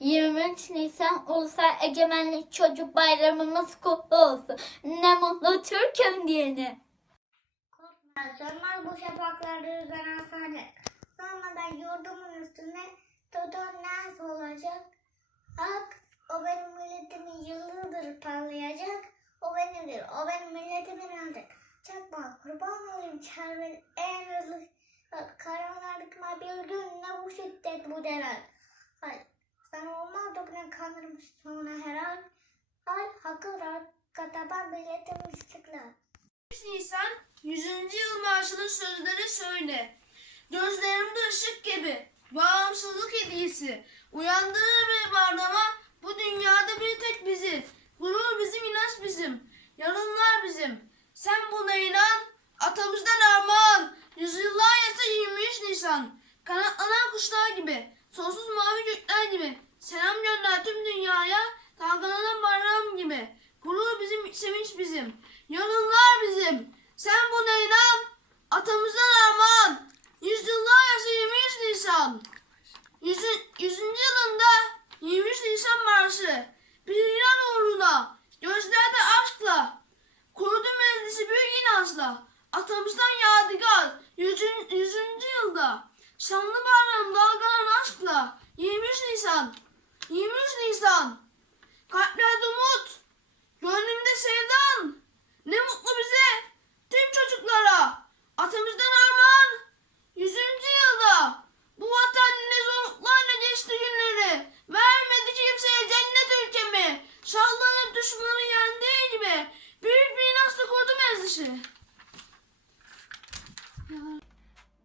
23 Nisan Ulusal Egemenlik Çocuk Bayramımız kutlu olsun. Ne mutlu Türk'üm diyene. Korkma sönmez bu şafaklarda uzanan sancak. Sormadan yurdumun üstüne Dodon nasıl olacak? Ak, o benim milletimin yıllardır parlayacak. O benimdir, o benim milletimin ancak. Çakma, kurban olayım çarvel en hızlı. Karanlıkma bir gün ne bu şiddet bu derel. Dokuna kanırmış sonra herhal. Al, hakkı rahat kataban milletimin istiklal. 3 Nisan 100. yıl marşının sözleri söyle. Gözlerimde ışık gibi bağımsızlık hediyesi. Uyandırır bir barlama bu dünyada bir tek bizi. Gurur bizim, inanç bizim. Yarınlar bizim. Sen buna inan. Atamızdan armağan. Yüzyıllar yasa 23 Nisan. Kanatlanan kuşlar gibi. Sonsuz mavi gökler gibi. Bizim, sevinç bizim. Yarınlar bizim. Sen buna inan. Atamızdan armağan. Yüzyıllar yasa 23 Nisan. Yüzün, yüzüncü yılında 23 Nisan Marşı. Bir inan uğruna. Gözlerde aşkla. Kurudu meclisi büyük inançla. Atamızdan yadigar. Yüzün, yüzüncü yılda. Şanlı bayram dalgalan aşkla. 23 Nisan. 23 Nisan. Kalplerde umut. Gönlümde sevdan. Ne mutlu bize. Tüm çocuklara. Atamızdan armağan. Yüzüncü yılda. Bu vatan ne zorluklarla geçti günleri. Vermedi kimseye cennet ülkemi. Şahlanıp düşmanı yendiği gibi. Büyük bir inançla kurdu meclisi.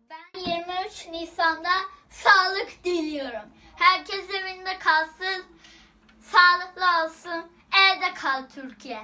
Ben 23 Nisan'da sağlık diliyorum. Herkes evinde kalsın, sağlıklı olsun, evde kal Türkiye.